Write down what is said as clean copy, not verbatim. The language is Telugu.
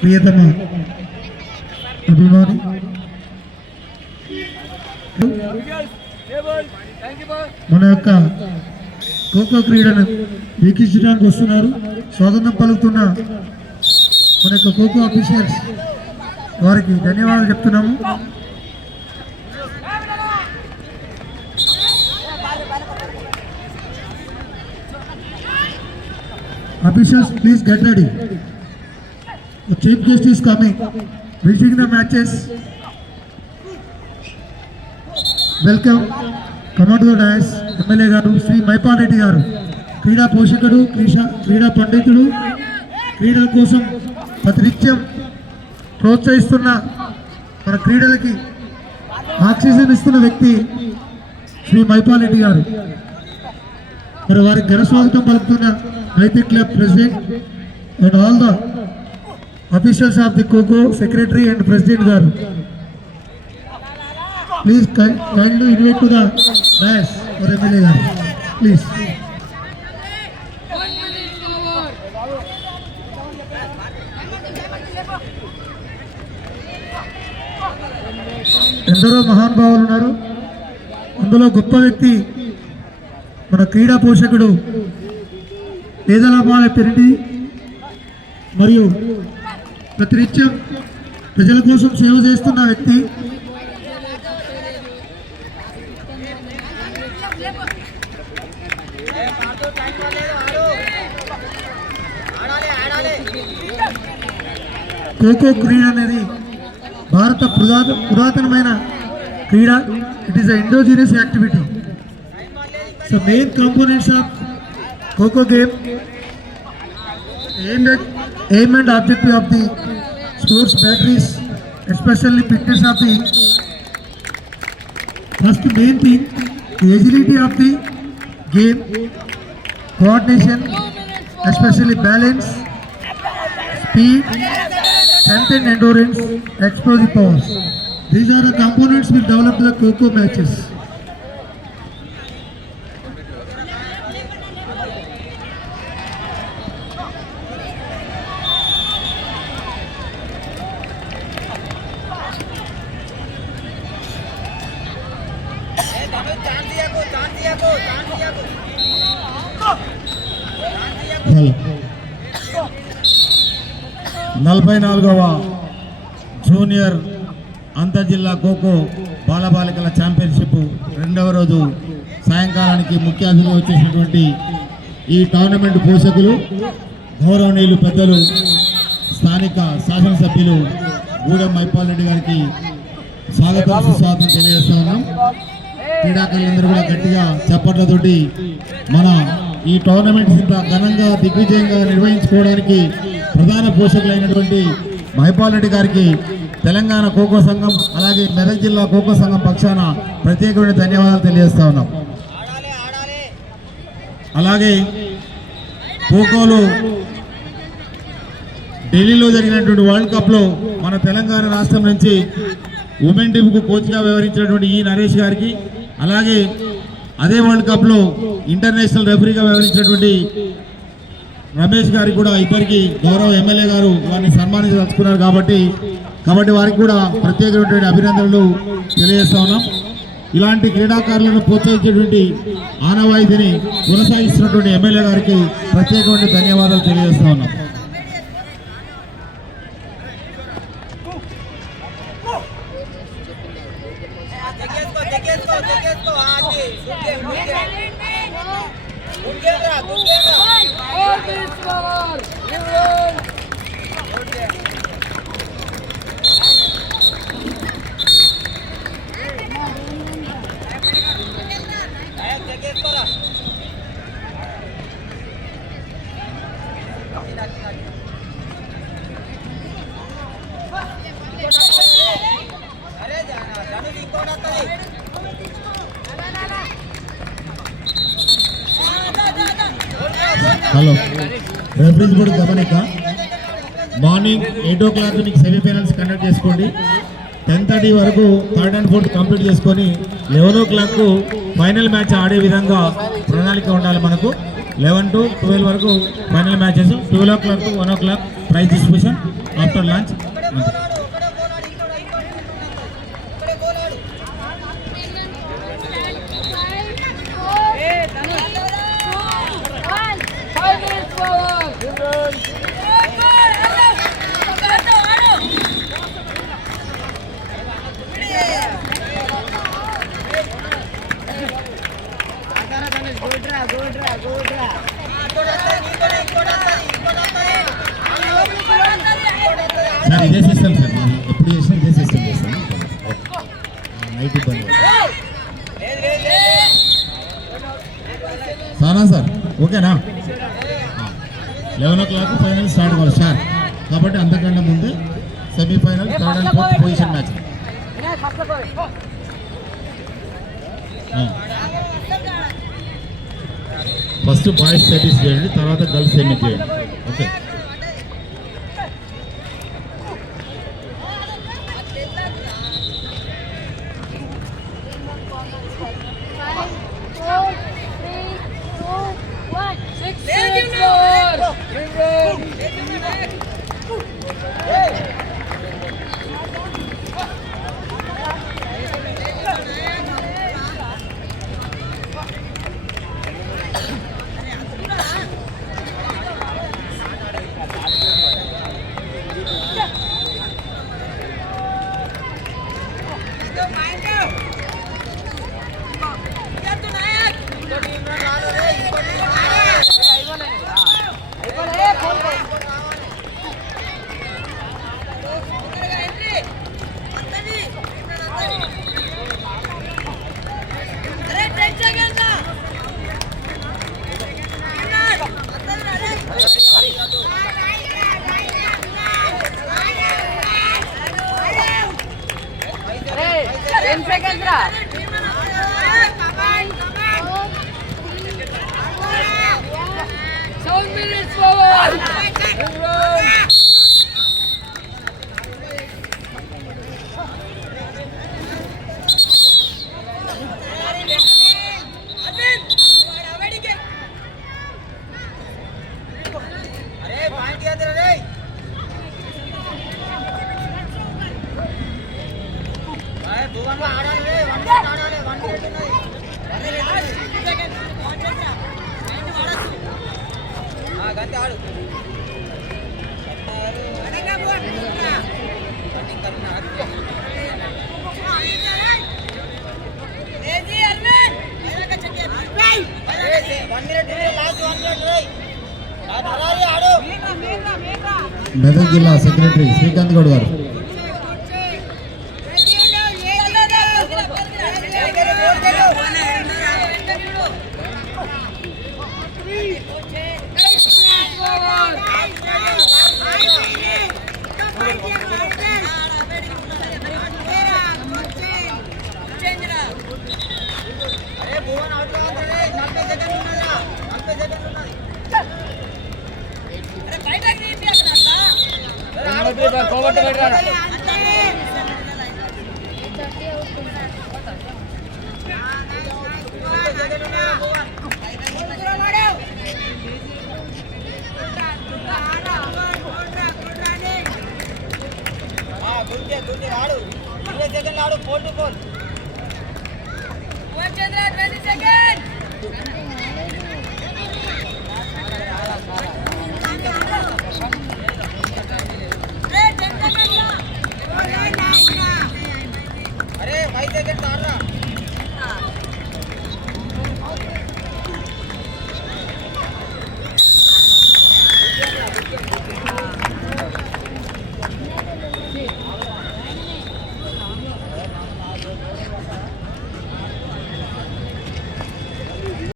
ప్రియతమ అభిమాని మన యొక్క ఖోఖో క్రీడను వీక్షించడానికి వస్తున్నారు. స్వాగతం పలుకుతున్న మన యొక్క ఖోఖో అఫీషియల్స్ వారికి ధన్యవాదాలు చెప్తున్నాము. Officials, please get ready. The chief guest is coming, visiting the matches. Welcome. Come on to the dais. MLA garu, Sri Maipal Reddy garu. క్రీడా పోషకుడు, క్రీడా పండితుడు, క్రీడల కోసం ప్రతినిత్యం ప్రోత్సహిస్తున్న మన క్రీడలకి ఆక్సిజన్ ఇస్తున్న వ్యక్తి శ్రీ మైపాల్ రెడ్డి గారు. మరి వారికి ఘన స్వాగతం పలుకుతున్న Naitik Club President and all the officials of the Kho Secretary and President garu. Please kindly invite to the dais for MLA garu. Please. ఎందరో మహానుభావులు ఉన్నారు. అందులో గొప్ప వ్యక్తి మన క్రీడా పోషకుడు, పేదలాభాల పెరిగి మరియు ప్రతినిత్యం ప్రజల కోసం సేవ చేస్తున్న వ్యక్తి ఖోఖో క్రీడ అనేది భారత పురాతనమైన క్రీడ. It is a indigenous activity. So main components of Kho game aim and objective of the sports batteries, especially fitness of the first main thing, the agility of the game, coordination, especially balance, speed, strength and endurance, explosive powers. These are the components which develop the Kho matches. నలభై 44వ జూనియర్ అంతర్జిల్లా ఖోఖో బాలబాలికల ఛాంపియన్షిప్ రెండవ రోజు సాయంకాలానికి ముఖ్య అతిథిగా వచ్చేసినటువంటి ఈ టోర్నమెంట్ పోషకులు గౌరవనీయులు పెద్దలు స్థానిక శాసనసభ్యులు గూడెం మైపాల్ రెడ్డి గారికి స్వాగతం సుస్వాగతం తెలియజేస్తా ఉన్నాం. క్రీడాకారులందరూ కూడా గట్టిగా చప్పట్లతోటి మన ఈ టోర్నమెంట్స్ ఇంత ఘనంగా దిగ్విజయంగా నిర్వహించుకోవడానికి ప్రధాన పోషకులైనటువంటి మైపాల్ రెడ్డి గారికి తెలంగాణ ఖోఖో సంఘం అలాగే మెదక్ జిల్లా ఖోఖో సంఘం పక్షాన ప్రత్యేకమైన ధన్యవాదాలు తెలియజేస్తా ఉన్నాం. అలాగే ఖోఖోలో ఢిల్లీలో జరిగినటువంటి వరల్డ్ కప్లో మన తెలంగాణ రాష్ట్రం నుంచి ఉమెన్ టీంకు కోచ్గా వ్యవహరించినటువంటి ఈ నరేష్ గారికి, అలాగే అదే వరల్డ్ కప్లో ఇంటర్నేషనల్ రెఫరీగా వ్యవహరించినటువంటి రమేష్ గారికి కూడా ఇద్దరికి గౌరవ ఎమ్మెల్యే గారు వారిని సన్మానించదలుచుకున్నారు కాబట్టి వారికి కూడా ప్రత్యేకమైనటువంటి అభినందనలు తెలియజేస్తా ఉన్నాం. ఇలాంటి క్రీడాకారులను ప్రోత్సహించేటువంటి ఆనవాయితీని కొనసాగిస్తున్నటువంటి ఎమ్మెల్యే గారికి ప్రత్యేకమైన ధన్యవాదాలు తెలియజేస్తా ఉన్నాం. హలో రెఫరీస్ బోర్డు గమనిక, మార్నింగ్ 8 o'clock మీకు సెమీఫైనల్స్ కండక్ట్ చేసుకోండి. 10:30 వరకు థర్డ్ అండ్ ఫోర్త్ కంప్లీట్ చేసుకొని 11 o'clock ఫైనల్ మ్యాచ్ ఆడే విధంగా ప్రణాళిక ఉండాలి. మనకు 11 to 12 వరకు final matches, 12 o'clock to 1 o'clock prize distribution after lunch. Sir ఇదే సిస్టమ్ సార్, ఎప్పుడు చేసినా ఇదే సిస్టమ్ చేస్తాను. నైట్ ఇబ్బంది సారా సార్, ఓకేనా? 11 o'clock ఫైనల్ స్టార్ట్ కావాలి సార్. కాబట్టి అంతకంటే ముందే semi-final, third and fourth position match. First boys semis చేయండి, తర్వాత గర్ల్స్ సెమీ చేయండి. ఓకే. మెదక్ జిల్లా సెక్రటరీ శ్రీకాంత్ గౌడ్ గారు. One, 20 seconds.